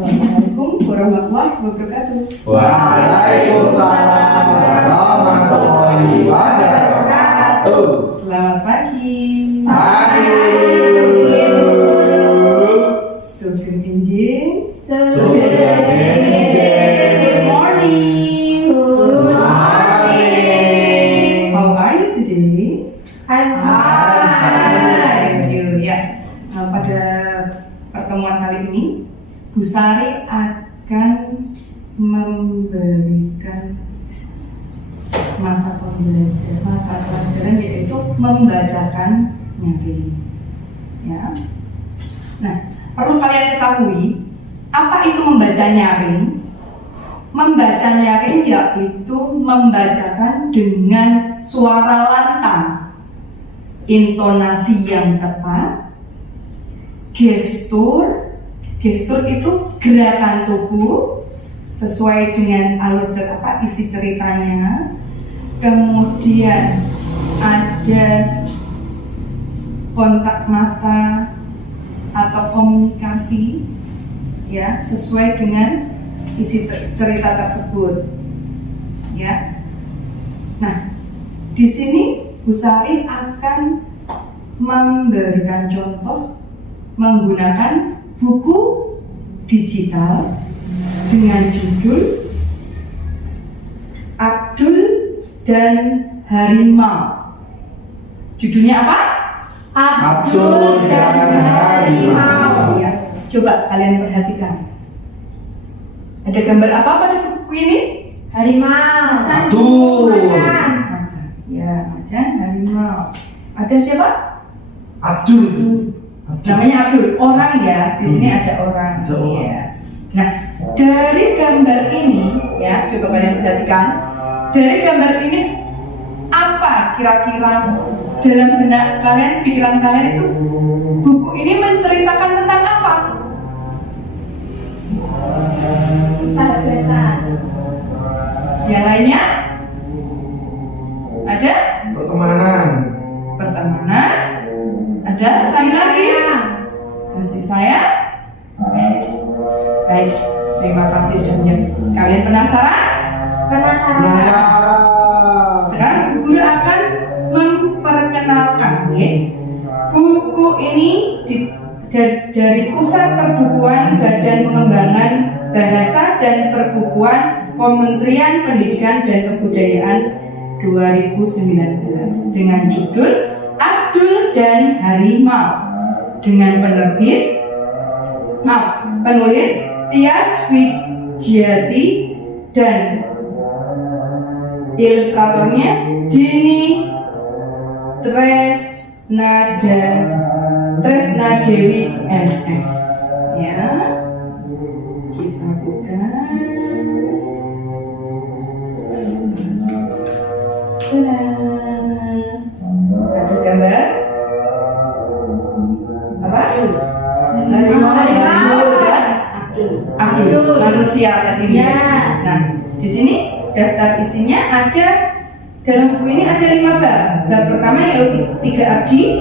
Assalamualaikum warahmatullahi wabarakatuh. Waalaikumsalam warahmatullahi wabarakatuh. Selamat pagi. Pagi. Sugeng Injing. Sugeng Injing. Good morning. Good morning. How are you today? I'm Thank you. Ya, pada pertemuan kali ini Bu Sari akan memberikan mata pelajaran yaitu membacakan nyaring. Ya. Nah, perlu kalian ketahui apa itu membaca nyaring? Membaca nyaring yaitu membacakan dengan suara lantang, intonasi yang tepat, gestur itu gerakan tubuh sesuai dengan alur isi ceritanya. Kemudian ada kontak mata atau komunikasi ya sesuai dengan isi cerita tersebut ya. Nah, di sini Bu Sari akan memberikan contoh menggunakan buku digital dengan judul Abdul dan Harimau. Judulnya apa? Abdul dan Harimau. Ya, coba kalian perhatikan. Ada gambar apa pada buku ini? Harimau. Abdul. Macan. Macan. Ya, macan, harimau. Ada siapa? Abdul itu. Namanya Abdul, orang ya. Di sini ada orang. Ada orang. Iya. Nah, dari gambar ini ya, coba kalian perhatikan. Dari gambar ini apa kira-kira dalam benak kalian, pikiran kalian itu buku ini menceritakan tentang apa? Sahabat. Yang lainnya? Ada? Pertemanan. Pertemanan. Ada? Tanya lagi? Kasih sayang. Baik, terima kasih sudah menjawab. Kalian penasaran? Penasaran. Sekarang guru akan memperkenalkan ya. Buku ini dari Pusat Perbukuan Badan Pengembangan Bahasa dan Perbukuan Kementerian Pendidikan dan Kebudayaan 2019 dengan judul Abdul dan Harimau dengan penulis Tias Wijiati dan ilustratornya Dini Tresnadewi MF. Ya, kita buka. Ada gambar apa? Harimau dan Abdul, manusia tadi. Ya. Nah, di sini daftar isinya ada, dalam buku ini ada 5 bab. Bab pertama yaitu 3 abdi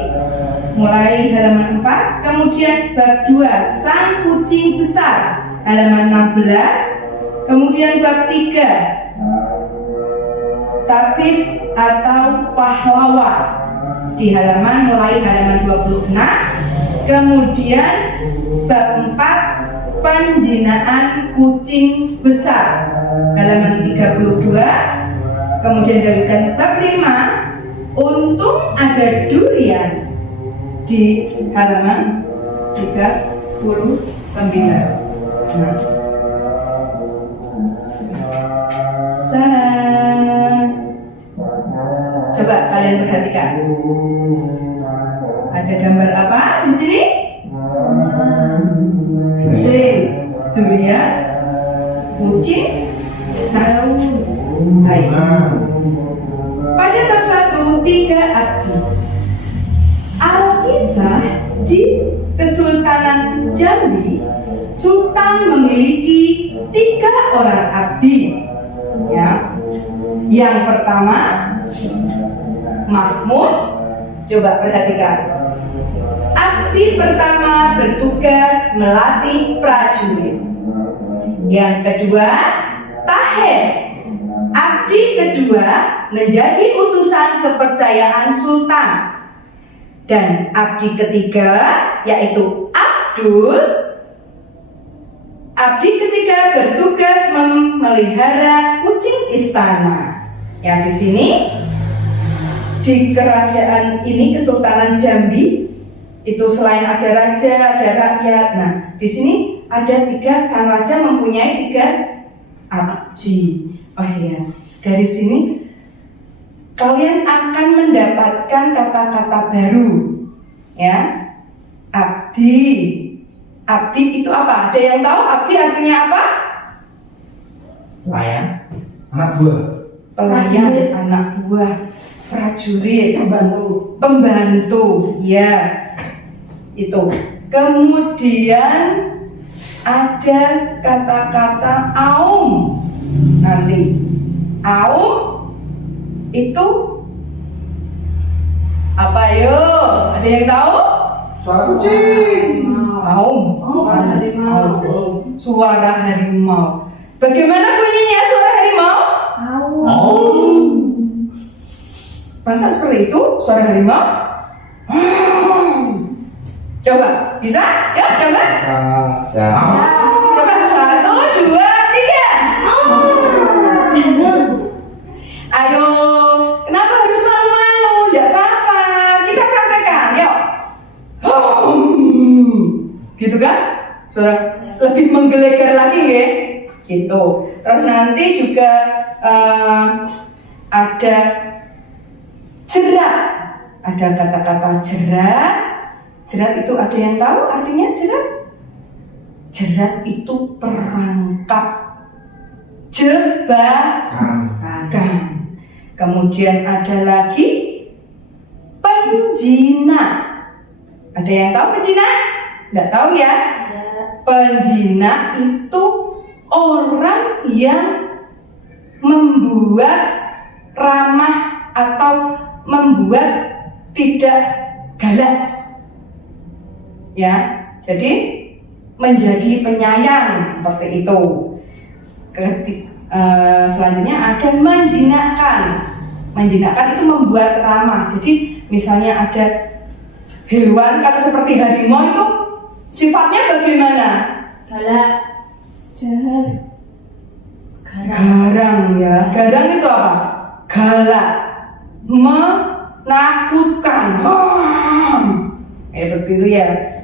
mulai halaman 4, kemudian bab 2 sang kucing besar halaman 16, kemudian bab 3 tabib atau pahlawan di mulai halaman 26, kemudian bab 4 penjinaan kucing besar halaman 32, kemudian dari bab 5 untung ada durian di halaman 39. Tada. Coba kalian perhatikan. Ada gambar apa di sini? Durian, kucing, tahu. Baik. Pada bab 1, 3 abdi. Al-Kisah di Kesultanan Jambi, Sultan memiliki 3 orang abdi. Ya. Yang pertama Mahmud. Coba perhatikan. Abdi pertama bertugas melatih prajurit. Yang kedua, Taher. Abdi kedua menjadi utusan kepercayaan Sultan. Dan abdi ketiga yaitu Abdul. Abdi ketiga bertugas memelihara kucing istana. Yang di sini di kerajaan ini Kesultanan Jambi itu selain ada raja, ada rakyat. Nah, di sini ada 3, sang raja mempunyai 3 abdi. Oh iya, dari sini kalian akan mendapatkan kata-kata baru, ya. Abdi, abdi itu apa? Ada yang tahu abdi artinya apa? Pelayan. Anak buah. Pelayan, anak buah, prajurit, pembantu, ya. Itu. Kemudian ada kata-kata aum. Nanti aum itu apa yo? Ada yang tahu? Suara kucing. Aum. Suara harimau. Suara harimau. Bagaimana bunyinya suara harimau? Masa seperti itu suara harimau? Coba, bisa? Yuk, coba. Coba 1, 2, 3. Ayo, kenapa harus malu-malu? Tidak apa-apa, kita praktekkan, yuk. Gitu kan? Sudah lebih menggelegar lagi ya, gitu. Terus nanti juga ada jerat, ada kata-kata jerat. Jerat itu ada yang tahu artinya jerat? Jerat itu perangkap, jebakan. Kemudian ada lagi penjinak. Ada yang tahu penjinak? Tidak tahu ya? Penjinak itu orang yang membuat ramah atau membuat tidak galak. Ya, jadi menjadi penyayang seperti itu. Selanjutnya ada menjinakkan. Menjinakkan itu membuat ramah. Jadi misalnya ada hewan kata seperti harimau itu sifatnya bagaimana? Galak. Jahat. Garang ya. Garang itu apa? Galak. Menakutkan. Seperti itu ya.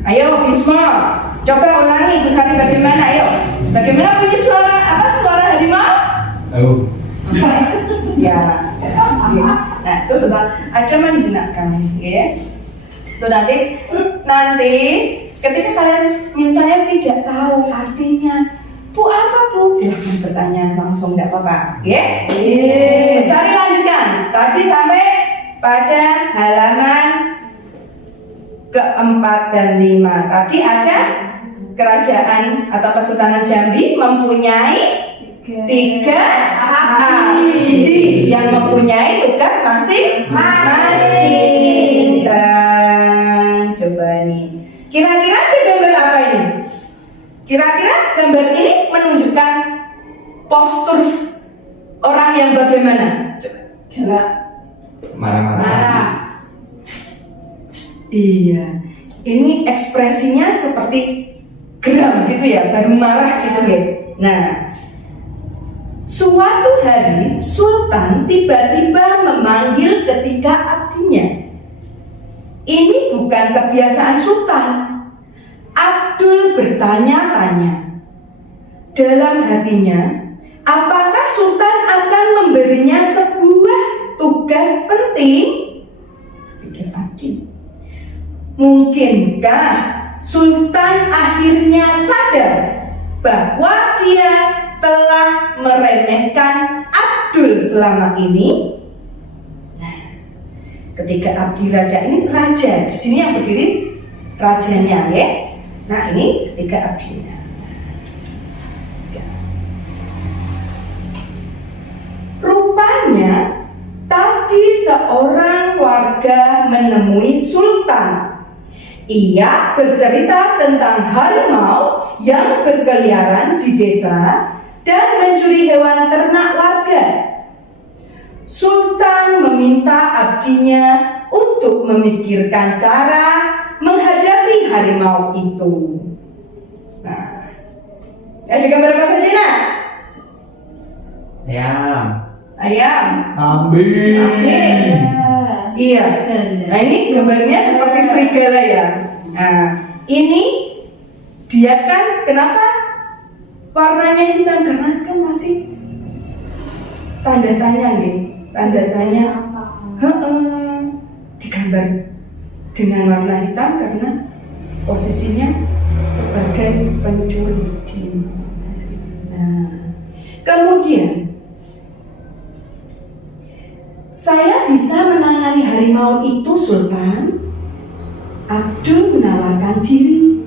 Ayo Bisma, coba ulangi Bu Sari bagaimana? Ayo. Bagaimana bunyi suara suara harimau? Ya. Nah, itu sudah ada menjinakkan, ya. Itu nanti ketika kalian misalnya tidak tahu artinya, Bu apa Bu? Silahkan bertanya langsung, nggak apa-apa, ya. Bu Sari lanjutkan. Tadi sampai pada halaman ke-4 dan 5. Tadi ada kerajaan atau Kesultanan Jambi mempunyai 3 abdi yang mempunyai tugas masing-masing. Coba nih, kira-kira ada gambar apa ini? Kira-kira gambar ini menunjukkan postur orang yang bagaimana? Coba. Marah. Iya, ini ekspresinya seperti geram gitu ya, baru marah gitu ya. Nah, suatu hari Sultan tiba-tiba memanggil ketiga abdinya. Ini bukan kebiasaan Sultan. Abdul bertanya-tanya dalam hatinya, apakah Sultan akan memberinya sebuah tugas penting? Pikir Abdi. Mungkinkah Sultan akhirnya sadar bahwa dia telah meremehkan Abdul selama ini? Nah, ketika Abdi Raja ini raja, di sini yang berdiri rajanya, ya. Nah, ini ketika Abdinya. Rupanya tadi seorang warga menemui Sultan. Ia bercerita tentang harimau yang berkeliaran di desa dan mencuri hewan ternak warga. Sultan meminta abdinya untuk memikirkan cara menghadapi harimau itu. Nah, ada gambar apa saja nak? Ayam. Ayam. Kambing. Kambing. Iya. Nah ini gambarnya seperti serigala ya. Nah ini dia kan kenapa warnanya hitam, karena kan masih tanda tanya nih, tanda tanya. Digambar dengan warna hitam karena posisinya sebagai pencuri di. Nah kemudian saya bisa menangani harimau itu, Sultan. Abdul menawarkan diri.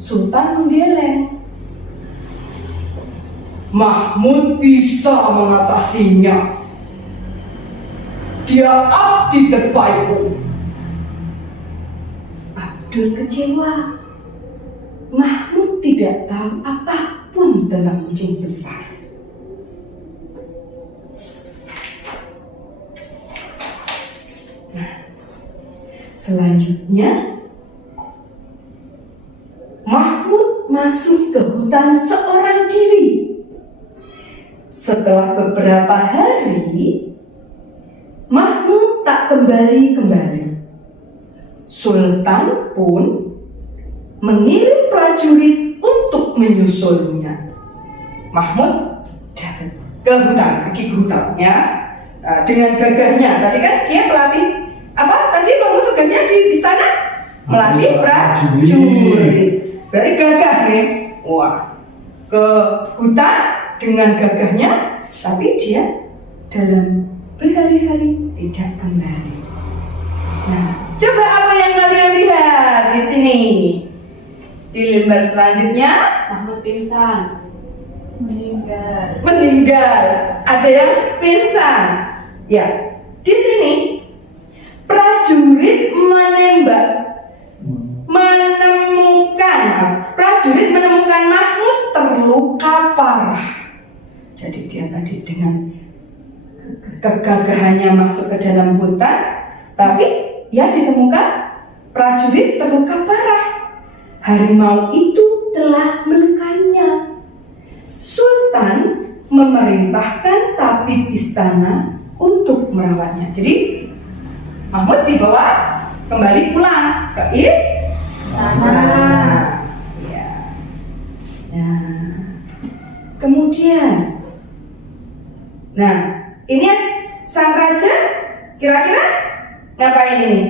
Sultan menggeleng. Mahmud bisa mengatasinya. Dia abdi terbaikku. Abdul kecewa. Mahmud tidak tahu apapun tentang kucing besar. Selanjutnya, Mahmud masuk ke hutan seorang diri. Setelah beberapa hari, Mahmud tak kembali. Sultan pun mengirim prajurit untuk menyusulnya. Mahmud datang ke hutan, pergi ke hutan ya. Nah, dengan gagahnya, tadi kan dia pelatih apa? Tadi Mahmud tugasnya di istana melatih prajurit. Berarti gagah nih. Wah, ke hutan dengan gagahnya, tapi dia dalam berhari-hari tidak kembali. Nah, coba apa yang kalian lihat di sini? Di lembar selanjutnya, Mahmud pingsan. Meninggal. Ada yang pingsan. Ya, di sini prajurit menemukan Mahmud terluka parah. Jadi dia tadi dengan kegagahannya masuk ke dalam hutan, tapi ya ditemukan prajurit terluka parah. Harimau itu telah melukainya. Sultan memerintahkan tabib istana untuk merawatnya. Jadi Mahmud dibawa kembali pulang ke istana. Ya. Nah, kemudian, nah ini sang raja kira-kira ngapain ini?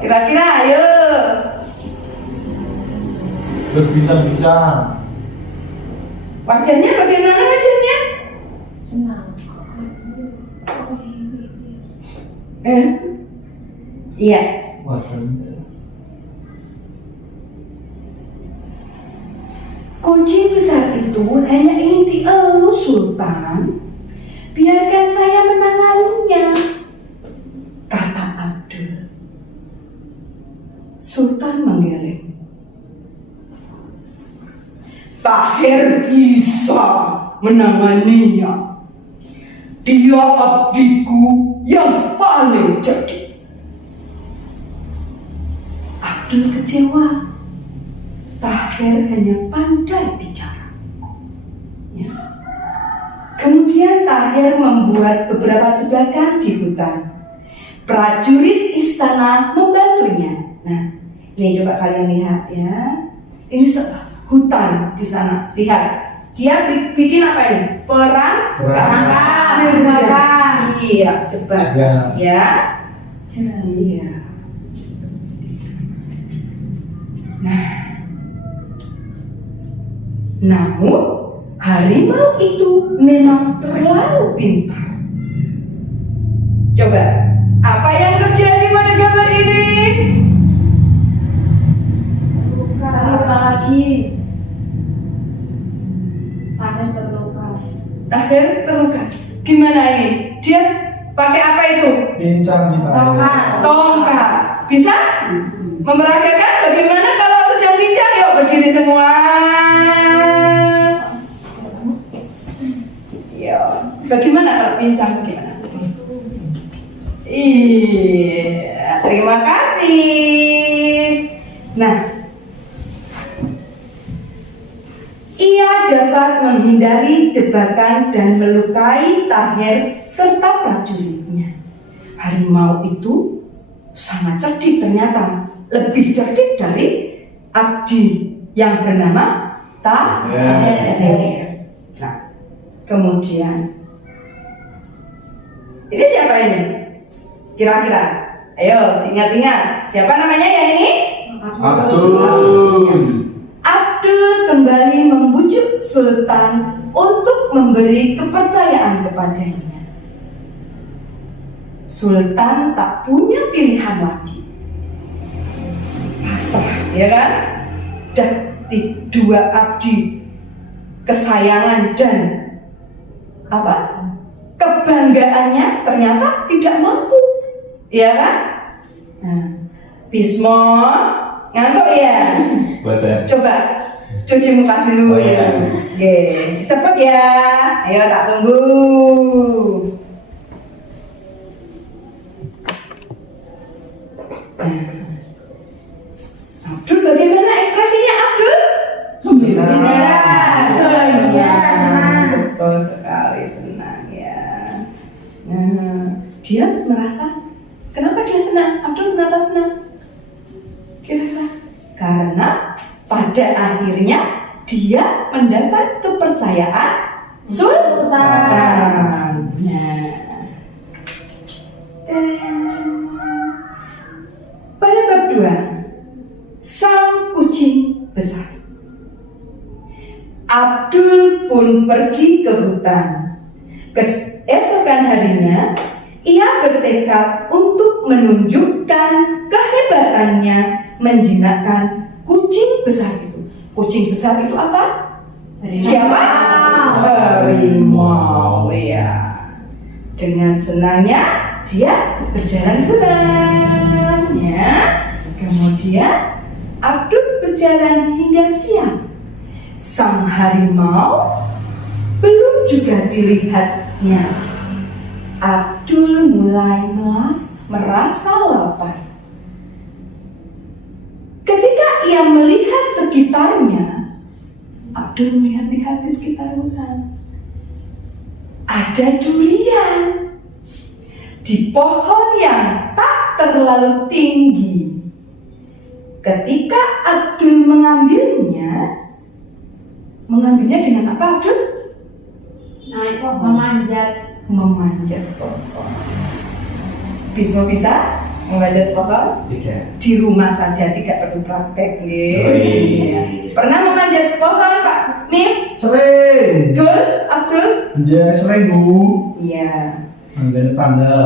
Kira-kira ayo. Berbincang-bincang. Wajahnya bagaimana wajahnya? Senang. Iya. Kucing besar itu hanya ingin dielus, Sultan. Biarkan saya menanganinya, kata Abdul. Sultan menggeleng. Tahir bisa menanganinya. Dia abdiku yang paling cerdik. Abdul kecewa. Tahir hanya pandai bicara. Ya. Kemudian Tahir membuat beberapa jebakan di hutan. Prajurit istana membantunya. Nah, ini coba kalian lihat ya. Ini hutan di sana. Lihat, dia bikin apa ini? Perangkap. Jebakan. Iya, jebakan. Ya. Iya. Nah, namun harimau itu memang terlalu pintar. Coba, apa yang terjadi pada gambar ini? Terluka lagi. Tahir terluka. Tahir terluka. Gimana ini? Dia pakai apa itu? Bincang kita. Tongkat. Tongkat. Bisa? Memeragakan? Bagaimana kalau sedang pincang? Yuk berdiri semua. Yuk. Bagaimana kalau pincang? Bagaimana? Iya, terima kasih. Nah, ia dapat menghindari jebakan dan melukai Tahir serta prajuritnya. Harimau itu sangat cerdik ternyata, lebih cerdik dari Abdi yang bernama Tahir. Nah, kemudian ini siapa ini? Kira-kira, ayo ingat-ingat, siapa namanya yang ini? Abdul. Abdul kembali membujuk Sultan untuk memberi kepercayaan kepadanya. Sultan tak punya pilihan lagi. Pasrah, ya kan? Dan dua abdi kesayangan dan kebanggaannya ternyata tidak mampu, ya kan? Nah, Bismo ngantuk ya? Coba cuci muka dulu. Oh iya. Oke, cepet ya. Ayo tak tunggu. Abdul, bagaimana ekspresinya Abdul? Senang. Betul sekali, senang ya. Nah, dia merasa kenapa dia senang? Abdul kenapa senang? Kira-kira karena pada akhirnya dia mendapat kepercayaan Sultan. Nah, pada bab 2, sang kucing besar. Abdul pun pergi ke hutan. Keesokan harinya, ia bertekad untuk menunjukkan kehebatannya menjinakkan kucing besar itu. Kucing besar itu apa? Siapa? Harimau. Ya. Dengan senangnya dia berjalan pulang. Ya. Kemudian Abdul berjalan hingga siang. Sang harimau belum juga dilihatnya. Abdul mulai merasa lapar. Ketika ia melihat sekitarnya, Abdul melihat-lihat di sekitar hutan. Ada durian di pohon yang tak terlalu tinggi. Ketika Abdul mengambilnya dengan apa Abdul? Naik pohon, Memanjat pohon. Bisa memanjat pohon? Tidak. Di rumah saja, tidak perlu praktek. Wih. Pernah memanjat pohon Pak Mim? Sering. Abdul? Abdul? Ya sering Bu. Iya. Ambil tanda.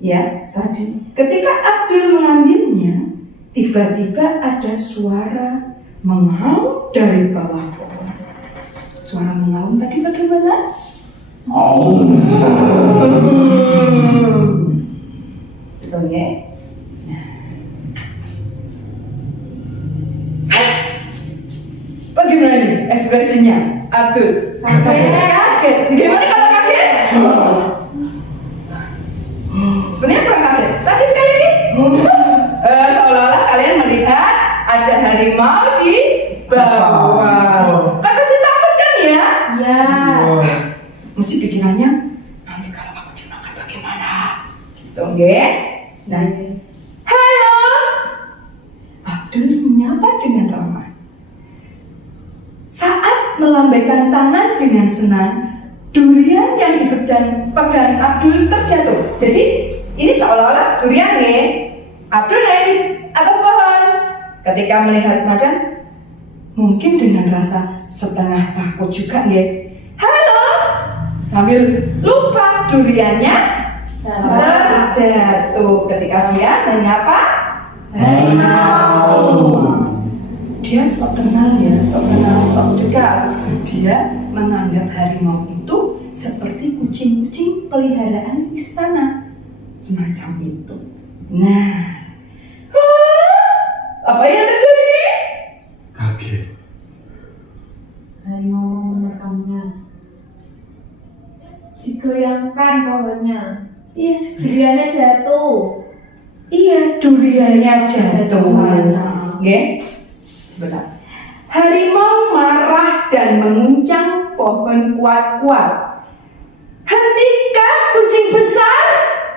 Ya, tadi. Ketika Abdul mengambilnya, tiba-tiba ada suara mengaum dari bawah pohon. Suara mengaum tadi bagaimana? Betul ya? Bagaimana nih ekspresinya Abdul? Kaget. Gimana kalau kaget? Sebenarnya kurang kaget. Lagi sekali lagi. Seolah-olah kalian melihat ada harimau di bawah. Kan pasti takut kan ya? Iya. Mesti pikirannya nanti kalau aku dimakan bagaimana? Gitu, nggih? Nah, halo. Abdul menyapa dengan ramah. Saat melambaikan tangan dengan senang, durian yang dipegang Abdul terjatuh. Jadi ini seolah-olah durian nih. Abdul naik di atas pohon. Ketika melihat macan, mungkin dengan rasa setengah takut juga nih. Halo, sambil lupa duriannya terjatuh ketika dia menyapa harimau. Dia sok kenal ya, sok dekat. Dia menganggap harimau itu seperti kucing-kucing peliharaan istana. Semacam itu. Nah, apa yang terjadi? Kaget. Harimau menekamnya. Digoyangkan pohonnya. Iya, Duriannya jatuh. iya, duriannya jatuh. Oke, sebentar. Harimau marah dan menguncang pohon kuat-kuat. Hentikan kucing besar,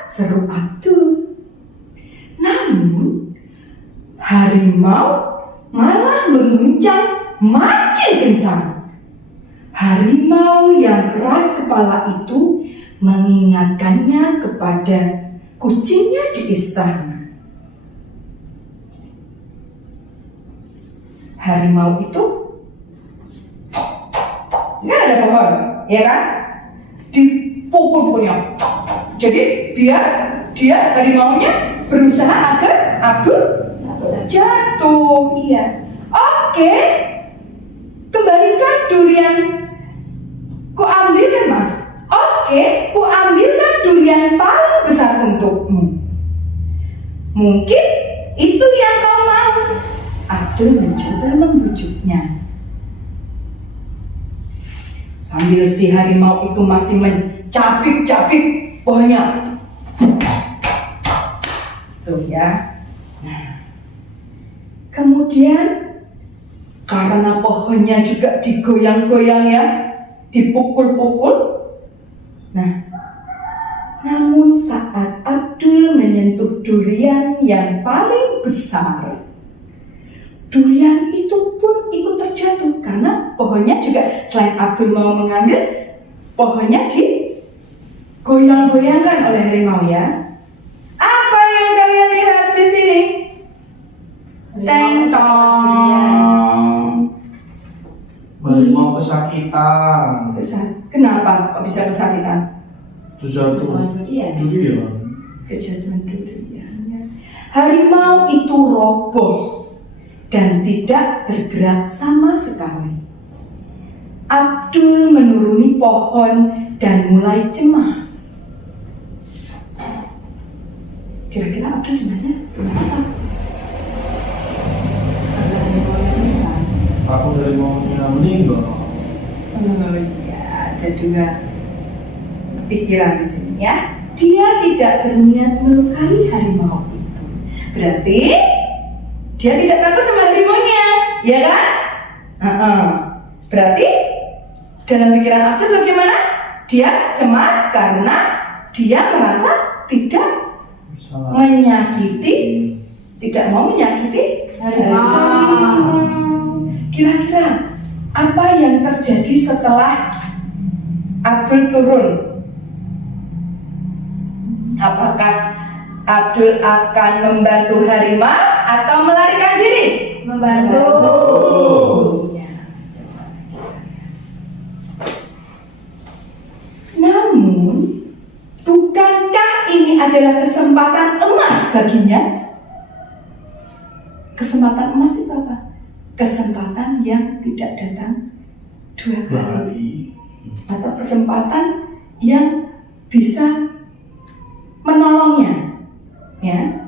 seru Abdul. Namun, harimau malah menguncang makin kencang. Harimau yang keras kepala itu mengingatkannya kepada kucingnya di istana. Harimau itu nggak ada pohon, ya kan? Dipukul-pukulnya. Jadi biar dia harimaunya berusaha agar Abdul jatuh. Iya. Oke. Kembalikan durian. Ku ambilkan, maaf. Oke, ku ambilkan durian paling besar untukmu. Mungkin itu yang kau mau. Abdul mencoba membujuknya. Sambil si harimau itu masih mencapik-capik pohonnya. Tuh ya. Nah. Kemudian karena pohonnya juga digoyang-goyang ya, dipukul-pukul. Nah, namun saat Abdul menyentuh durian yang paling besar, durian itu pun ikut terjatuh karena pohonnya juga selain Abdul mau mengambil, pohonnya digoyang-goyangkan oleh harimau ya. Apa yang kalian lihat di sini? Tentong. Harimau kesakitan. Kenapa kok bisa kesakitan? Jatuh. Durian. Kejatuhan durian. Harimau itu roboh dan tidak bergerak sama sekali. Abdul menuruni pohon dan mulai cemas. Kira-kira Abdul cemasnya kenapa? Aku dari maunya meninggal. Oh iya, ada dua pikiran di sini ya. Dia tidak berniat melukai harimau itu. Berarti dia tidak takut sama harimaunya, ya kan? Berarti dalam pikiran Abdul bagaimana? Dia cemas karena dia merasa tidak menyakiti, tidak mau menyakiti harimau. Kira-kira apa yang terjadi setelah Abdul turun? Apakah Abdul akan membantu harimau atau melarikan diri? Membantu. Ya. Namun, bukankah ini adalah kesempatan emas baginya? Kesempatan emas itu apa? Kesempatan yang tidak datang dua kali, atau kesempatan yang bisa menolongnya, ya.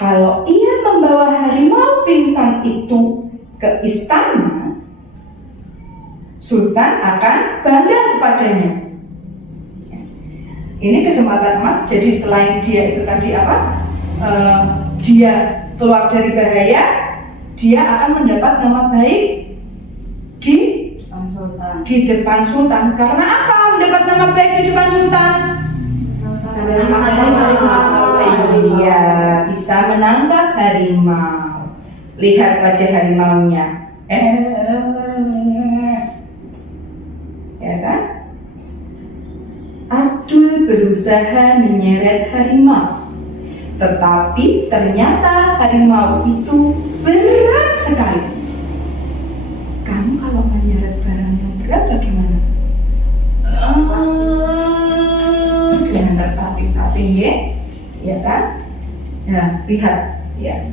Kalau ia membawa harimau pingsan itu ke istana, Sultan akan bangga kepadanya. Ini kesempatan emas. Jadi selain dia itu tadi apa? Dia keluar dari bahaya, dia akan mendapat nama baik di depan Sultan. Karena apa mendapat nama baik di depan Sultan? Iya, bisa menangkap harimau. Lihat wajah harimaunya. Ya kan? Abdul berusaha menyeret harimau, tetapi ternyata harimau itu berat sekali. Kamu kalau menyeret barang yang berat bagaimana? Dengan tertatih-tatih, ya kan? Ya, lihat, ya.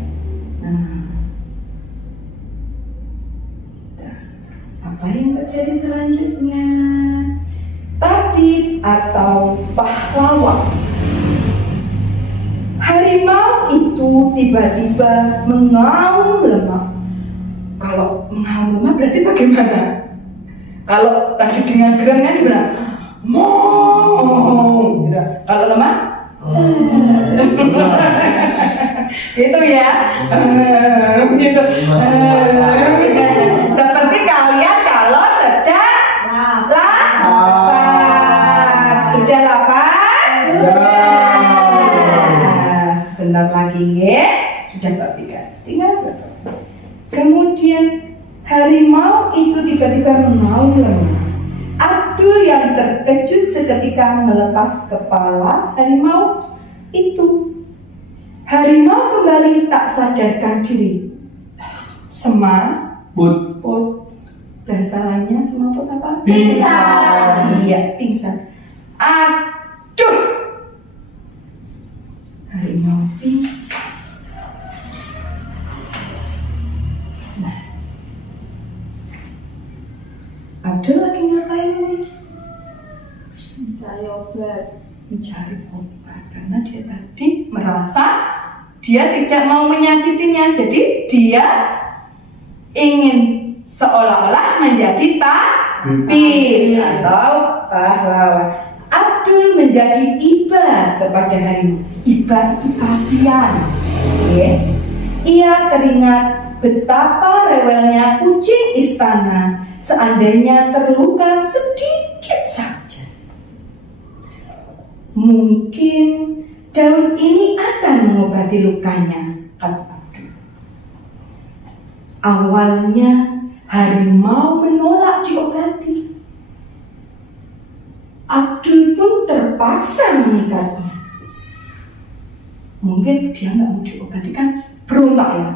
Apa yang terjadi selanjutnya? Tak tabib atau pahlawan. Harimau itu tiba-tiba mengaum lemah. Kalau mengaum lemah berarti bagaimana? Kalau tadi dengan geram kan gimana? Mau. Kalau lemah? Gitu ya. Gitu. Seperti kalian kalau sedang lapar. Sudah lapar? Sebentar lagi ya. Sudah Pak Tika. Tinggal berapa? Kemudian harimau itu tiba-tiba mengaum lemah. Abdul yang terkejut seketika melepas kepala harimau itu. Harimau kembali tak sadarkan diri. Semaput. Bahasa lainnya semaput apa? Pingsan. Iya, pingsan. Aduh. Harimau pingsan. Nah, Abdul lagi ngapain ini? Mencari obat. Mencari obat karena dia tadi merasa dia tidak mau menyakitinya, jadi dia ingin seolah-olah menjadi tabib atau pahlawan. Abdul menjadi iba kepada harimau. Iba itu kasihan. Ya. Ia teringat betapa rewelnya kucing istana seandainya terluka sedikit saja. Mungkin daun ini akan mengobati lukanya, kata Abdul. Awalnya harimau menolak diobati. Abdul pun terpaksa mengikatnya. Mungkin dia nggak mau diobati, kan berontak ya.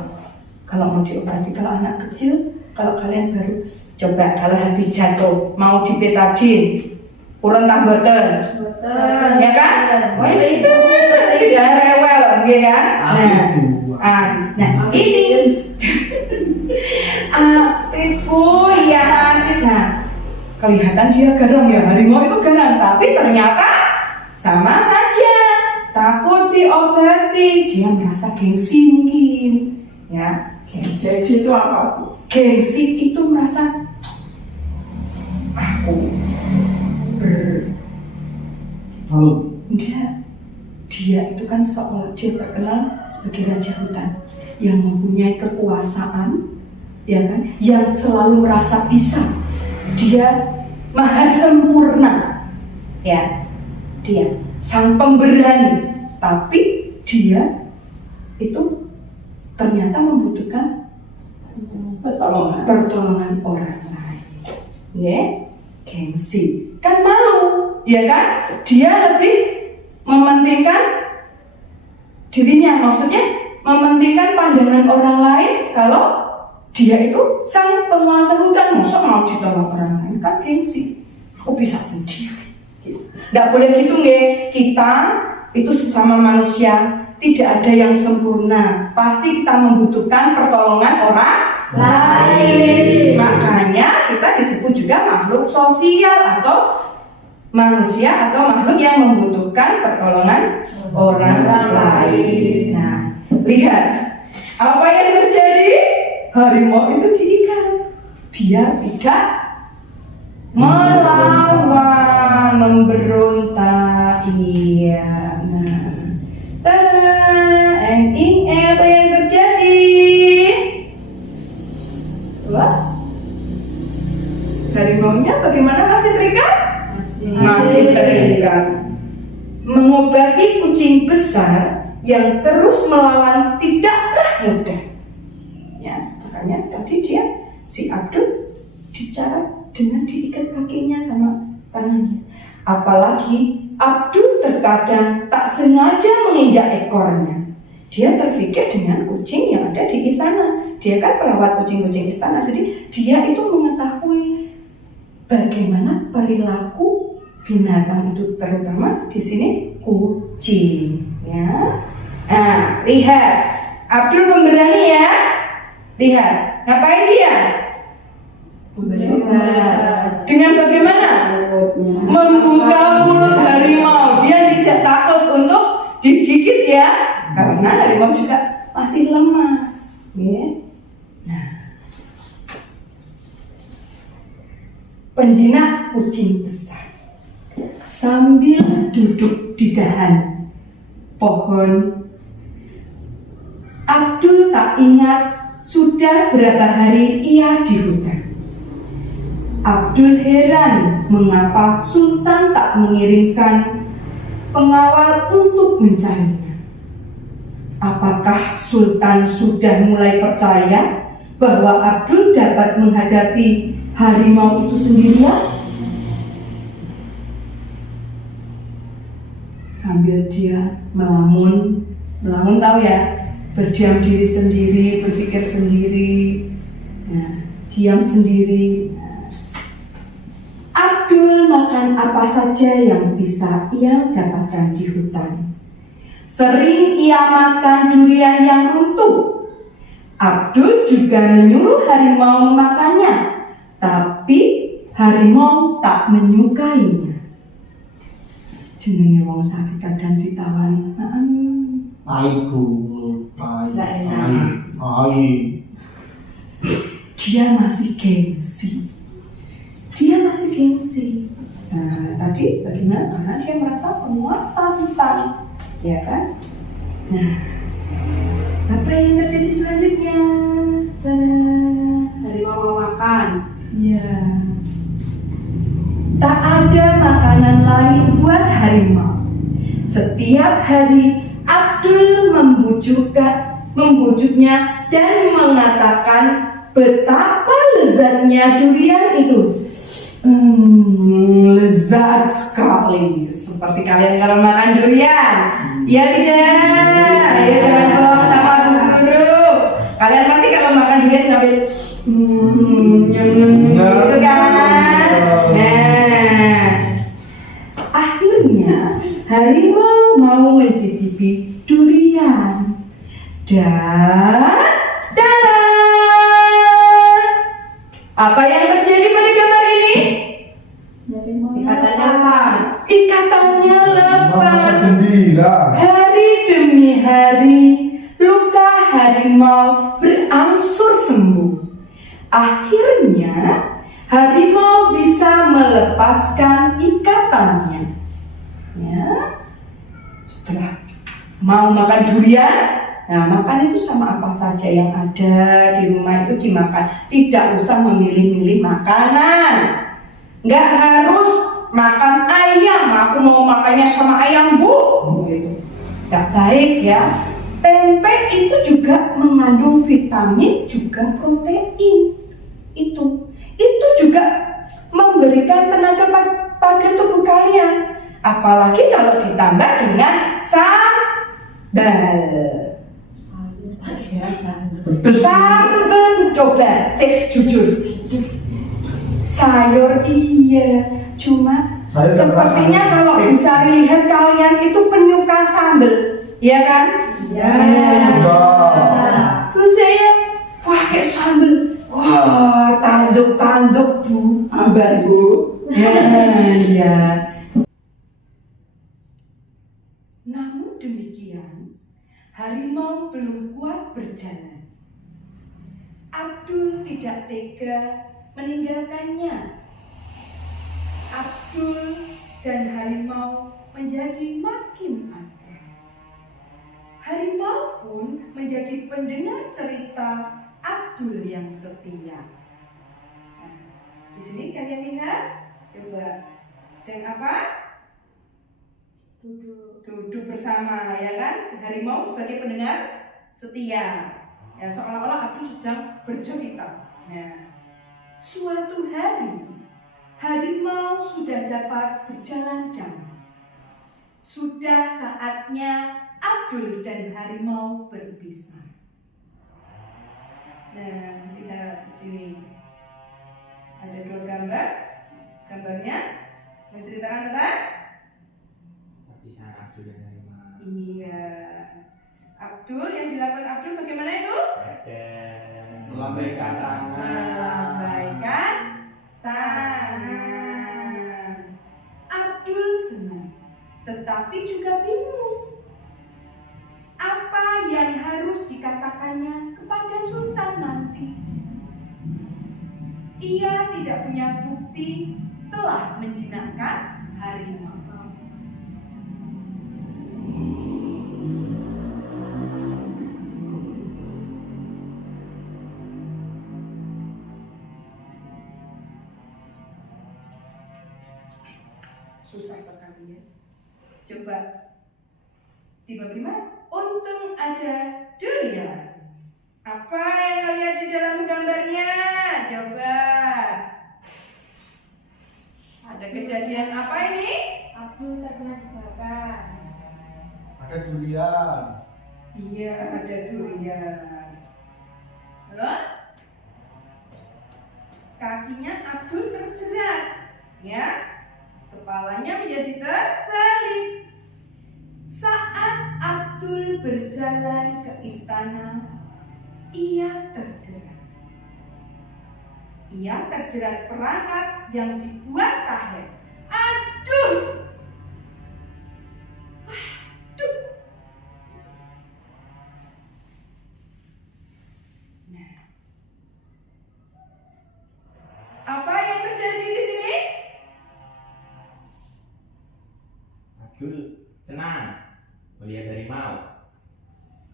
Kalau mau diobati, kalau anak kecil, kalau kalian baru coba kalau habis jatuh mau dibetadin, urun tak boten, ya kan? Oh itu tidak rewel, gitu kan? Nah ini Atikku ya Atik. Nah, kelihatan dia garang ya, harimau itu garang, tapi ternyata sama saja takut diobati. Dia merasa gengsi mungkin, ya. Gengsi itu apa, Bu? Gengsi itu merasa aku dia itu kan seolah dia terkenal sebagai raja hutan yang mempunyai kekuasaan, ya kan, yang selalu merasa bisa. Dia maha sempurna, ya, dia sang pemberani, tapi dia itu ternyata membutuhkan pertolongan orang lain, ya, gengsi, kan malu, ya kan, dia lebih mementingkan dirinya, maksudnya mementingkan pandangan orang lain. Kalau dia itu sang penguasa hutan, masa mau ditolong orang lain, kan gengsi, aku bisa sendiri gitu. Nggak boleh gitu nge. Kita itu sesama manusia, tidak ada yang sempurna, pasti kita membutuhkan pertolongan orang lain. Makanya kita disebut juga makhluk sosial atau manusia atau makhluk yang membutuhkan pertolongan orang lain. Nah, lihat apa yang terjadi. Harimau itu diikat biar tidak melawan, memberontak. Iya. Nah, apa yang terjadi? Wah, harimaunya bagaimana, masih terikat? Masih terikat. Mengobati kucing besar yang terus melawan tidaklah mudah. Ya, makanya tadi si Abdul bicara dengan diikat kakinya sama tangannya. Apalagi Abdul terkadang tak sengaja menginjak ekornya. Dia terfikir dengan kucing yang ada di istana. Dia kan perawat kucing-kucing istana, jadi dia itu mengetahui bagaimana perilaku binatang itu, terutama di sini kucing, ya. Nah, lihat Abdul pemberani ya. Lihat, ngapain dia? Dengan bagaimana? membuka mulut harimau. Dia tidak takut untuk digigit ya, karena harimau juga masih lemas. Ya. Nah, penjinak kucing besar sambil duduk di dahan pohon. Abdul tak ingat sudah berapa hari ia di hutan. Abdul heran mengapa Sultan tak mengirimkan pengawal untuk mencarinya. Apakah Sultan sudah mulai percaya bahwa Abdul dapat menghadapi harimau itu sendirian? Sambil dia melamun tahu ya, berdiam diri sendiri, berpikir sendiri, nah, diam sendiri. Abdul makan apa saja yang bisa ia dapatkan di hutan. Sering ia makan durian yang runtuh. Abdul juga menyuruh harimau memakannya, tapi harimau tak menyukainya. Jenenge wong sakit kadang ditawari, Pahit bu, pahit. Dia masih gengsi. Nah, tadi bagaimana? Karena dia merasa penguasa hutan, ya kan? Nah, apa yang terjadi selanjutnya? Harimau mau makan. Ya. Tak ada makanan lain buat harimau. Setiap hari Abdul membujuknya dan mengatakan betapa lezatnya durian itu. Lezat sekali, seperti kalian kalau makan durian. Ya tidak, ya jangan bohong sama Bu Guru. Kalian pasti kalau makan durian sambil gitu kan. Nah, akhirnya harimau mau mencicipi durian dan apa yang terjadi pada gambar ini? Ikatannya lepas. Ikatannya lepas. Hari demi hari, luka harimau berangsur sembuh. Akhirnya, harimau bisa melepaskan ikatannya. Ya, setelah mau makan durian, nah makan itu sama apa saja yang ada di rumah itu dimakan. Tidak usah memilih-milih makanan. Nggak harus makan ayam. Aku mau makannya sama ayam bu. Gitu. Nggak baik ya. Tempe itu juga mengandung vitamin juga protein. Itu juga memberikan tenaga pada tubuh kalian. Apalagi kalau ditambah dengan sambal. Sambal, coba, jujur. Sayur iya, cuma sepertinya kalau bisa lihat kalian itu penyuka sambal, ya kan? Ya. Terus saya pakai sambal, wah tanduk bu, ambar bu. Ya. Namun demikian, harimau belum kuat berjalan. Abdul tidak tega meninggalkannya. Abdul dan harimau menjadi makin akrab. Harimau pun menjadi pendengar cerita Abdul yang setia. Nah, di sini kalian lihat, coba sedang apa? Duduk bersama, ya kan? Harimau sebagai pendengar setia. Ya, seolah-olah Abdul sedang bercerita. Nah, suatu hari, harimau sudah dapat berjalan jauh. Sudah saatnya Abdul dan harimau berpisah. Nah, lihat di sini. Ada dua gambar. Gambarnya menceritakan tentang perpisahan Abdul dan harimau. iya. Abdul, yang dilakukan Abdul bagaimana itu? Melambaikan tangan. Melambaikan tangan. tetapi juga bingung. Apa yang harus dikatakannya kepada Sultan nanti? Ia tidak punya bukti telah menjinakkan harimau. Susah sekali ya. Coba tiba-tiba untung ada durian. Apa yang lihat di dalam gambarnya? Coba. Ada kejadian apa ini? Abdul terkena jebakan. Ada durian. Iya, ada durian. Terus? Kakinya Abdul terjerat, ya. Kepalanya menjadi terbalik. Saat Abdul berjalan ke istana, ia terjerat. Ia terjerat perangkap yang dibuat Tahir. Aduh! Aduh! Nah. Apa yang terjadi di sini? Abdul senang melihat harimau.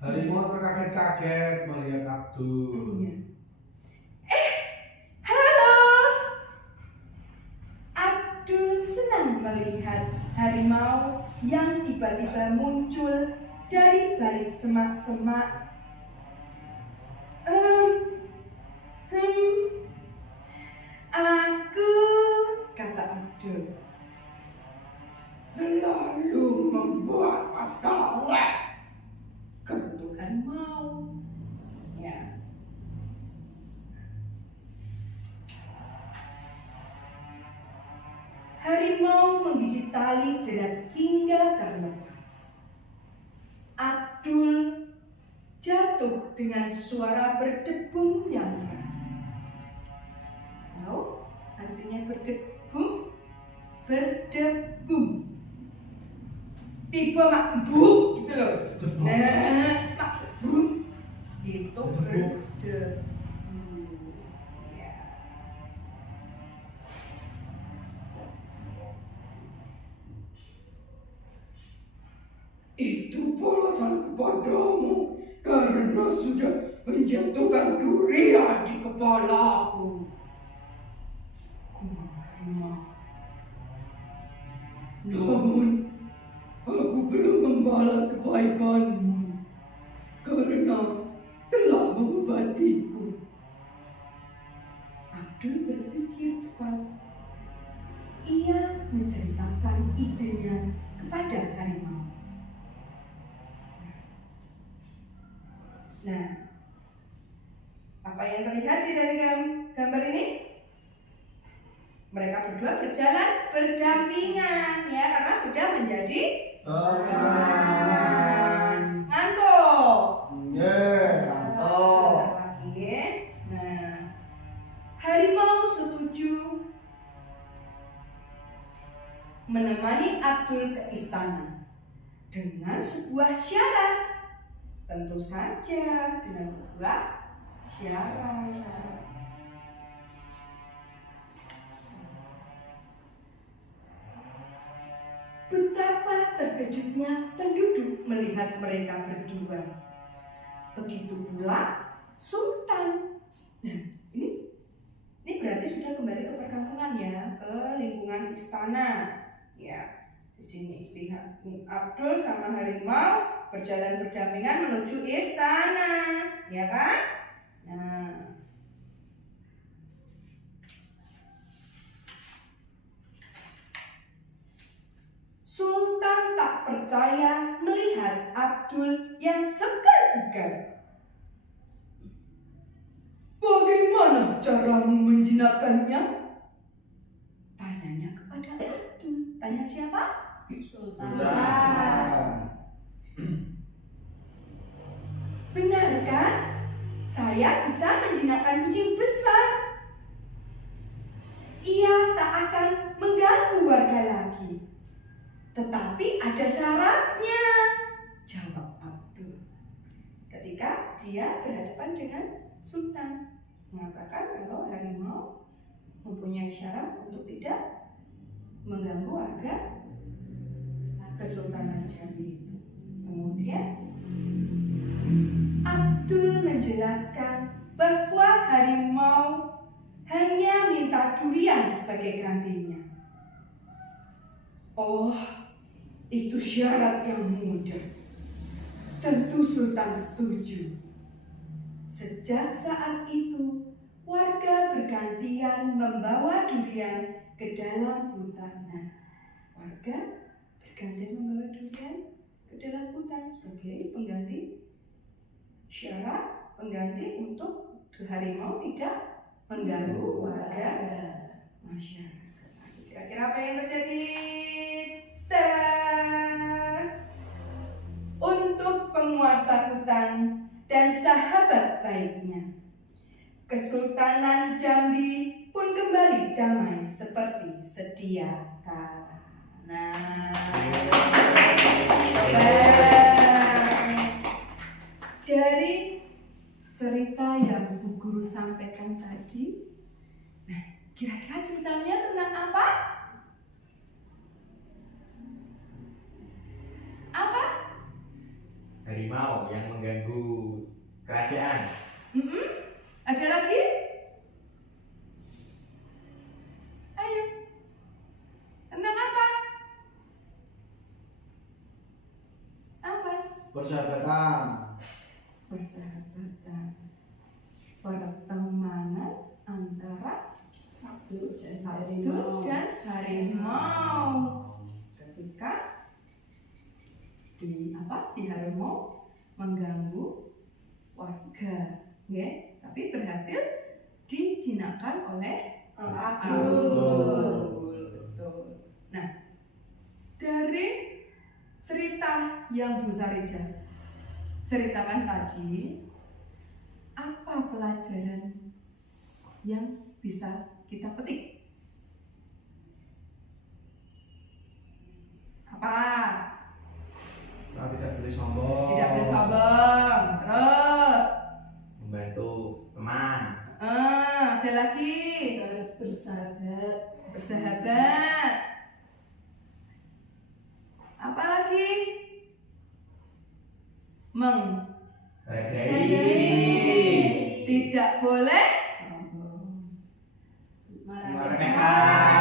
Harimau terkaget-kaget melihat Abdul. Halo! Abdul senang melihat harimau yang tiba-tiba muncul dari balik semak-semak. Aku, kata Abdul, selalu membuat masalah. Kebetulan harimau. Ya. Harimau menggigit tali jerat hingga terlepas. Abdul jatuh dengan suara berdebum yang keras. Tahu artinya berdebum? Berdebum. Tipe makbuk gitu loh. Nah, makbuk itu berdebum. Ya. Itu balasan kepadamu karena sudah menjatuhkan durian di kepalaku. Namun aku belum membalas kebaikanmu karena telah mengobatiku. Abdul berpikir cepat. Ia menceritakan idenya kepada harimau. Nah, apa yang terlihat di dalam gambar ini? Mereka berdua berjalan berdampingan, ya, karena sudah menjadi teman. ngantuk. Ngantuk. Bentar lagi, ya. Nah, harimau setuju menemani Abdul ke istana dengan sebuah syarat. Tentu saja dengan sebuah syarat. Betapa terkejutnya penduduk melihat mereka berdua. Begitu pula Sultan. Nah, ini berarti sudah kembali ke perkampungan ya, ke lingkungan istana. Ya, di sini lihat Abdul sama harimau berjalan berdampingan menuju istana, ya kan? Nah, Sultan tak percaya melihat Abdul yang segar-bugar. Bagaimana caramu menjinakkannya? Tanyanya kepada Abdul. Tanya siapa? Sultan. Benar kan? Saya bisa menjinakkan kucing besar. Ia tak akan mengganggu warga lagi. Tetapi ada syaratnya, jawab Abdul. Ketika dia berhadapan dengan sultan, mengatakan kalau harimau mempunyai syarat untuk tidak mengganggu warga Kesultanan Jambi itu. Kemudian Abdul menjelaskan bahwa harimau hanya minta durian sebagai gantinya. Oh, itu syarat yang mudah. Tentu Sultan setuju. Sejak saat itu, warga bergantian membawa durian ke dalam hutan. Warga bergantian membawa durian ke dalam hutan sebagai pengganti syarat, pengganti untuk harimau tidak mengganggu warga masyarakat. Kira-kira apa yang terjadi? Untuk penguasa hutan dan sahabat baiknya, Kesultanan Jambi pun kembali damai seperti sedia kala. Dari cerita yang Bu Guru sampaikan tadi, kira-kira ceritanya tentang apa? Apa? Harimau yang mengganggu kerajaan. Ada lagi? Ayo. Tentang apa? Apa? Persahabatan. Persahabatan. Pertemanan antara Abdul dan harimau. Ketika si harimau mengganggu warga, tapi berhasil dijinakkan oleh Abdul. Betul. Nah, dari cerita yang Bu Sareja ceritakan tadi, apa pelajaran yang bisa kita petik? Apa? Nah, tidak boleh sombong. Tidak boleh sombong. Terus Membantu teman. ada lagi. Harus bersahabat. Bersahabat. Apa lagi? Hargai. Tidak boleh Meremehkan.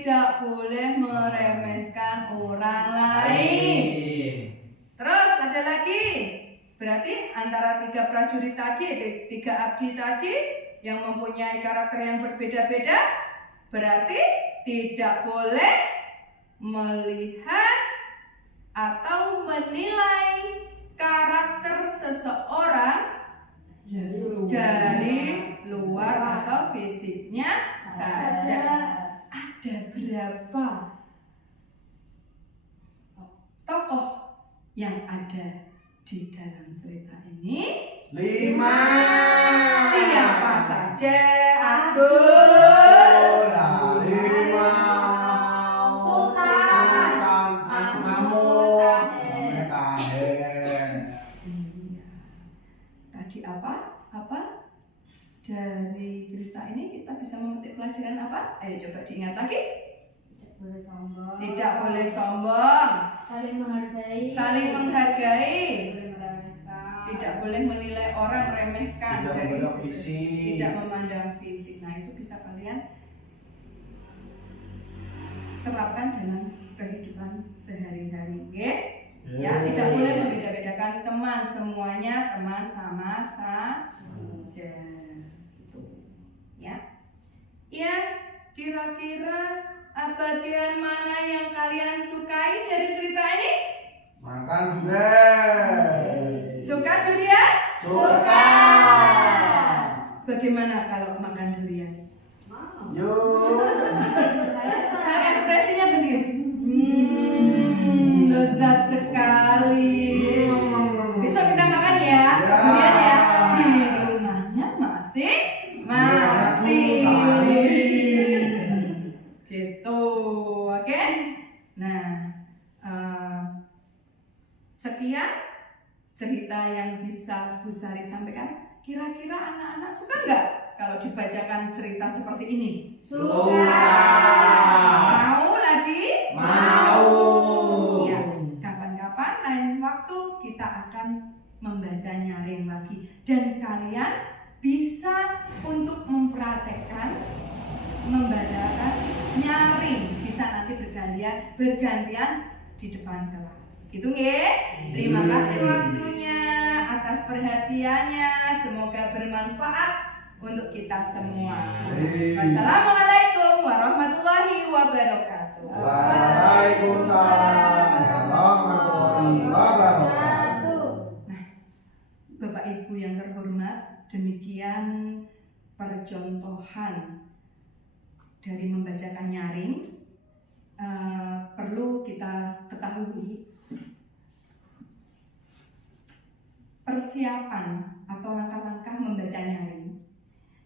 tidak boleh meremehkan orang lain. Terus ada lagi. Berarti antara tiga prajurit tadi, tiga abdi tadi yang mempunyai karakter yang berbeda-beda, berarti tidak boleh melihat atau menilai karakter seseorang dari luar atau fisiknya saja. Ada berapa tokoh yang ada di dalam cerita ini? 5. Siapa saja? Abdul, Harimau, Sultan, Mahmud, Metahen. Tadi apa? Dari cerita ini kita bisa memetik pelajaran apa? Ayo coba diingat lagi. Tidak boleh sombong. Tidak boleh sombong. Saling menghargai. Saling menghargai. Tidak boleh meremehkan. Tidak boleh menilai orang, remehkan. Tidak dari memandang fisik. Tidak memandang fisik. Nah, itu bisa kalian terapkan dalam kehidupan sehari-hari. Oke? Ya, tidak boleh membeda-bedakan teman. Semuanya teman sama saja. Gitu. Ya. Ya, kira-kira bagian mana yang kalian sukai dari cerita ini? Makan durian. Suka durian? Suka. Bagaimana kalau makan durian? Yuk. Saya ekspresinya begini. Lezat sekali. Besok kita makan ya. Durian ya. Di rumahnya masih. Gitu. Oke. cerita yang bisa Bu Sari sampaikan? Kira-kira anak-anak suka nggak kalau dibacakan cerita seperti ini? Suka. Mau lagi? Mau. Ya, kapan-kapan lain waktu kita akan membaca nyaring lagi. Dan kalian bisa untuk mempraktekkan membacakan nyaring. Bisa nanti bergantian di depan kelas. Gitu nggih? Terima kasih waktunya atas perhatiannya. Semoga bermanfaat untuk kita semua. Wassalamualaikum warahmatullahi wabarakatuh. Waalaikumsalam warahmatullahi wabarakatuh. Bapak Ibu yang terhormat, demikian percontohan dari membacakan nyaring. Perlu kita ketahui persiapan atau langkah-langkah membaca nyaring,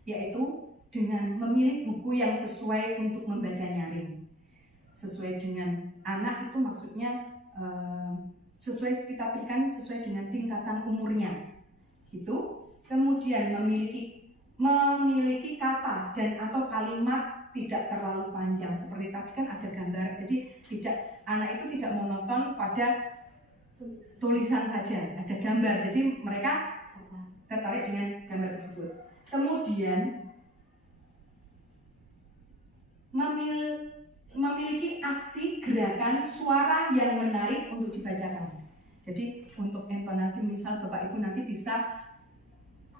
yaitu dengan memilih buku yang sesuai untuk membaca nyaring. Sesuai dengan anak itu maksudnya sesuai kita pilihkan sesuai dengan tingkatan umurnya. Gitu. Kemudian memiliki kata dan atau kalimat tidak terlalu panjang. Seperti tadi kan ada gambar. Jadi anak itu tidak monoton pada tulisan saja, ada gambar. Jadi mereka tertarik dengan gambar tersebut. Kemudian memiliki aksi, gerakan, suara yang menarik untuk dibacakan. Jadi untuk intonasi, misal Bapak Ibu nanti bisa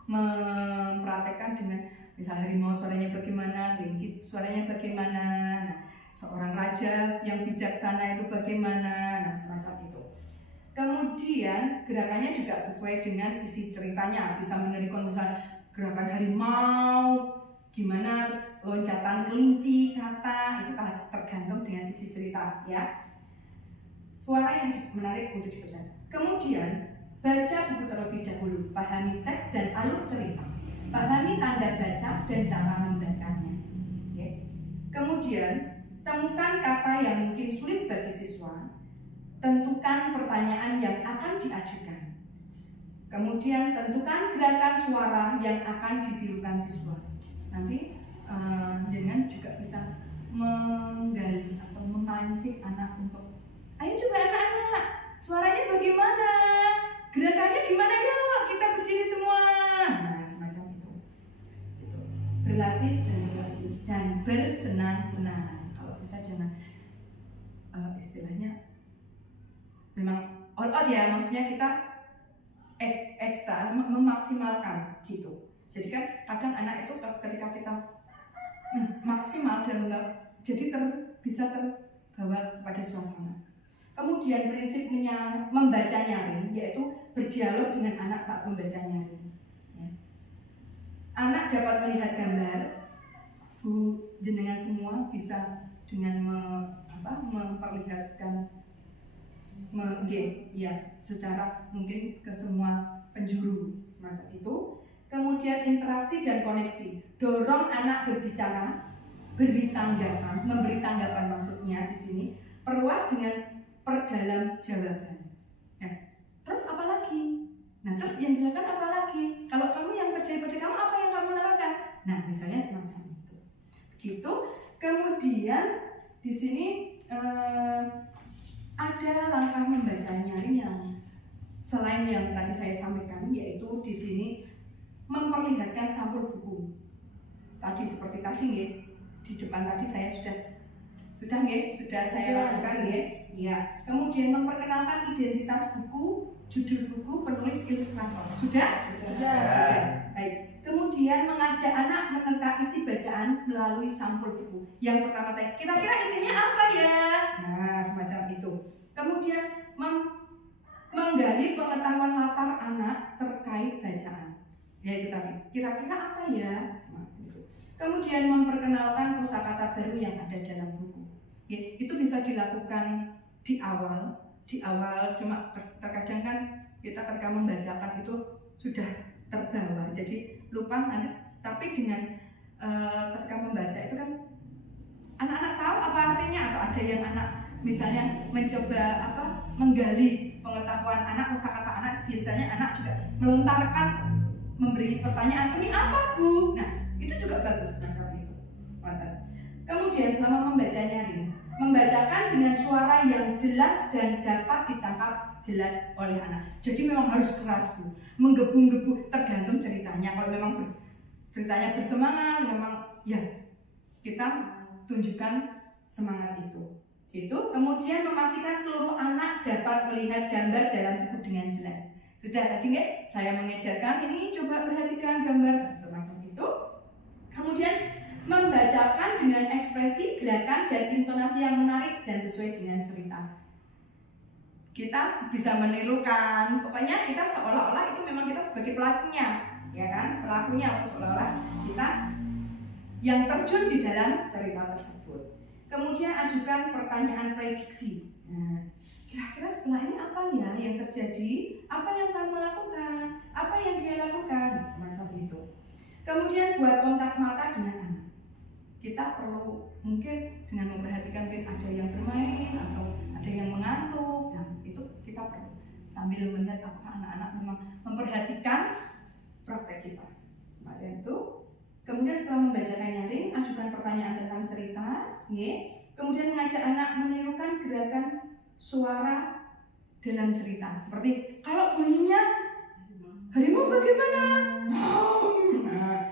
mempraktekkan dengan misal harimau suaranya bagaimana, kelinci suaranya bagaimana, nah, seorang raja yang bijaksana itu bagaimana, nah semacam itu. Kemudian gerakannya juga sesuai dengan isi ceritanya, bisa menerikon misalnya gerakan harimau, gimana, terus loncatan kelinci, kata, itu tergantung dengan isi cerita ya. Suara yang menarik untuk dibaca. Kemudian baca buku terlebih dahulu, pahami teks dan alur cerita, pahami tanda baca dan cara membacanya. Okay. Kemudian temukan kata yang mungkin sulit bagi siswa, tentukan pertanyaan yang akan diajukan. Kemudian tentukan gerakan suara yang akan ditirukan siswa. Nanti dengan juga bisa menggali atau memancing anak untuk, ayo coba anak-anak, suaranya bagaimana? Gerakannya gimana, yuk kita berdiri semua. Nah semacam itu. Berlatih dan bersenang-senang. Kalau bisa jangan istilahnya memang all out ya, maksudnya kita ekstra memaksimalkan gitu. Jadi kan kadang anak itu ketika kita maksimal dan jadi bisa terbawa kepada suasana. Kemudian prinsipnya membaca nyaring yaitu berdialog dengan anak saat membaca nyaring. Ya. Anak dapat melihat gambar, Bu jenengan semua bisa dengan memperlihatkan ya secara mungkin ke semua penjuru semacam itu. Kemudian interaksi dan koneksi, dorong anak berbicara, memberi tanggapan maksudnya di sini, perluas dengan perdalam jawaban. Nah, terus apa lagi? Nah, terus yang dilakukan apa lagi? Kalau kamu yang terjadi pada kamu, apa yang kamu lakukan? Nah, misalnya semacam itu. Begitu. Kemudian di sini ada langkah membaca nyaring yang selain yang tadi saya sampaikan, yaitu di sini memperlihatkan sampul buku. Tadi seperti tadi nggih, di depan tadi saya sudah saya lakukan nggih. Ya. Kemudian memperkenalkan identitas buku, judul buku, penulis, ilustrator. Sudah. Baik. Kemudian mengajak anak menerka isi bacaan melalui sampul buku. Yang pertama tadi, kira-kira isinya apa ya? Nah, semacam itu. Kemudian menggali pengetahuan latar anak terkait bacaan. Yaitu tadi, kira-kira apa ya? Nah, itu. Kemudian memperkenalkan kosakata baru yang ada dalam buku. Ya, itu bisa dilakukan di awal cuma terkadang kan kita ketika membacakan itu sudah terbawa jadi lupa nanti, tapi dengan ketika membaca itu kan anak-anak tahu apa artinya, atau ada yang anak misalnya mencoba menggali pengetahuan anak, kosakata anak biasanya biasanya anak juga melontarkan, memberi pertanyaan, ini apa Bu? Nah, itu juga bagus macam itu. Kemudian selama membaca nyaring, membacakan dengan suara yang jelas dan dapat ditangkap jelas oleh anak. Jadi memang harus keras Bu, menggebu-gebu tergantung ceritanya. Kalau memang ceritanya bersemangat, memang ya kita tunjukkan semangat itu. Itu kemudian memastikan seluruh anak dapat melihat gambar dalam buku dengan jelas. Sudah tadi nggak? Saya mengedarkan ini, coba perhatikan gambar semacam itu. Kemudian membacakan dengan ekspresi, gerakan, dan intonasi yang menarik dan sesuai dengan cerita. Kita bisa menirukan, pokoknya kita seolah-olah itu memang kita sebagai pelakunya, ya kan? Pelakunya atau seolah-olah kita yang terjun di dalam cerita tersebut. Kemudian ajukan pertanyaan prediksi. Nah, kira-kira setelah ini apa ya yang terjadi? Apa yang kamu lakukan? Apa yang dia lakukan? Semacam itu. Kemudian buat kontak mata dengan anak. Kita perlu mungkin dengan memperhatikan ada yang bermain atau ada yang mengantuk. Nah, itu kita perlu sambil melihat apakah anak-anak memang memperhatikan praktek kita. Semacam itu. Kemudian setelah membacakan nyaring, ajukan pertanyaan tentang cerita. Kemudian mengajak anak menirukan gerakan suara dalam cerita. Seperti kalau bunyinya harimau bagaimana?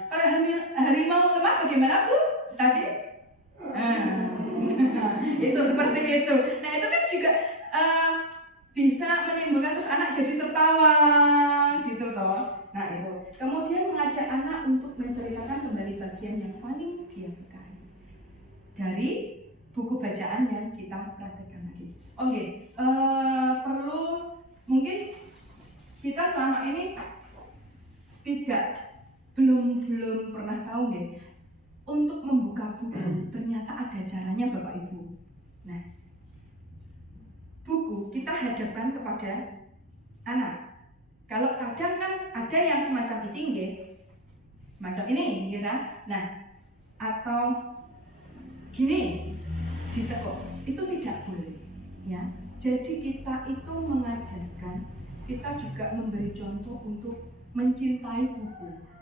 Kalau harimau lemah bagaimana Bu? Tadi? Itu seperti itu. Nah itu kan juga bisa menimbulkan terus anak jadi tertawa gitu toh. Nah itu. Kemudian mengajak anak untuk menceritakan kembali bagian yang paling dia sukai dari buku bacaan yang kita praktekkan lagi. Oke, perlu mungkin kita selama ini belum pernah tahu nih untuk membuka buku ternyata ada caranya Bapak Ibu. Nah, buku kita hadapkan kepada anak. Kalau kadang kan ada yang semacam ini, semacam ini, gitu. Nah, atau gini, ditekuk, itu tidak boleh, ya. Jadi kita itu mengajarkan, kita juga memberi contoh untuk mencintai buku.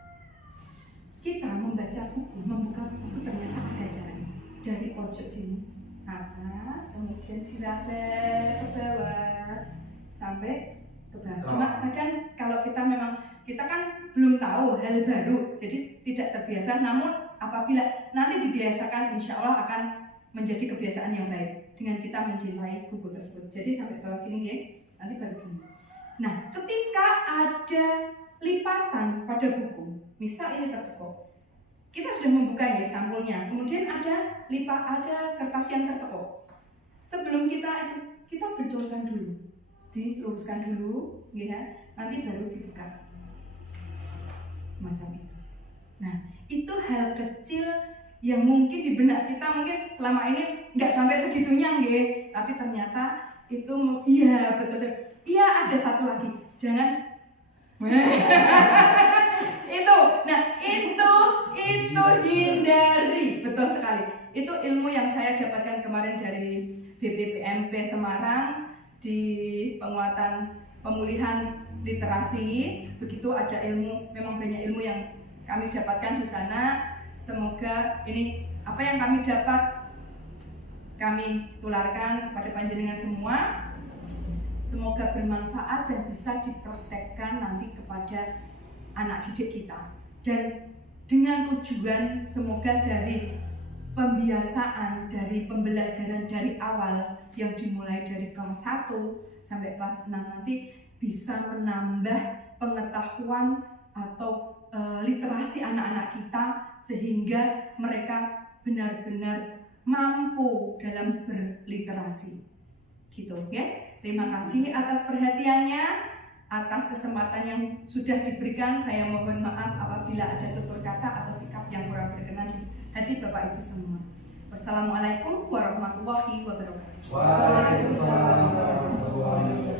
Kita membaca buku, membuka buku ternyata ada caranya. Dari pojok sini atas, kemudian diraba ke bawah sampai ke bawah. Cuma kadang kalau kita kan belum tahu hal baru, jadi tidak terbiasa. Namun apabila nanti dibiasakan, insya Allah akan menjadi kebiasaan yang baik dengan kita mencintai buku tersebut. Jadi sampai bawah gini ya, nanti baru gini. Nah, ketika ada lipatan pada buku, misal ini tertekuk, kita sudah membuka ya sampulnya. Kemudian ada kertas yang tertekuk. Sebelum kita betulkan dulu, diluruskan dulu, ya. Nanti baru dibuka. Semacam itu. Nah, itu hal kecil yang mungkin di benak kita mungkin selama ini nggak sampai segitunya, nggih. Tapi ternyata itu, iya betul. Iya, ada satu lagi. Jangan itu hindari, betul sekali. Itu ilmu yang saya dapatkan kemarin dari BPPMP Semarang di penguatan pemulihan literasi. Begitu ada ilmu, memang banyak ilmu yang kami dapatkan di sana. Semoga ini apa yang kami dapat kami tularkan kepada panjenengan semua. Semoga bermanfaat dan bisa dipraktekkan nanti kepada anak didik kita. Dan dengan tujuan semoga dari pembiasaan, dari pembelajaran dari awal yang dimulai dari kelas 1 sampai kelas 6 nanti bisa menambah pengetahuan atau literasi anak-anak kita sehingga mereka benar-benar mampu dalam berliterasi. Gitu ya. Terima kasih atas perhatiannya, atas kesempatan yang sudah diberikan. Saya mohon maaf apabila ada tutur kata atau sikap yang kurang berkenan di hati Bapak Ibu semua. Wassalamualaikum warahmatullahi wabarakatuh. Waalaikumsalam warahmatullahi wabarakatuh.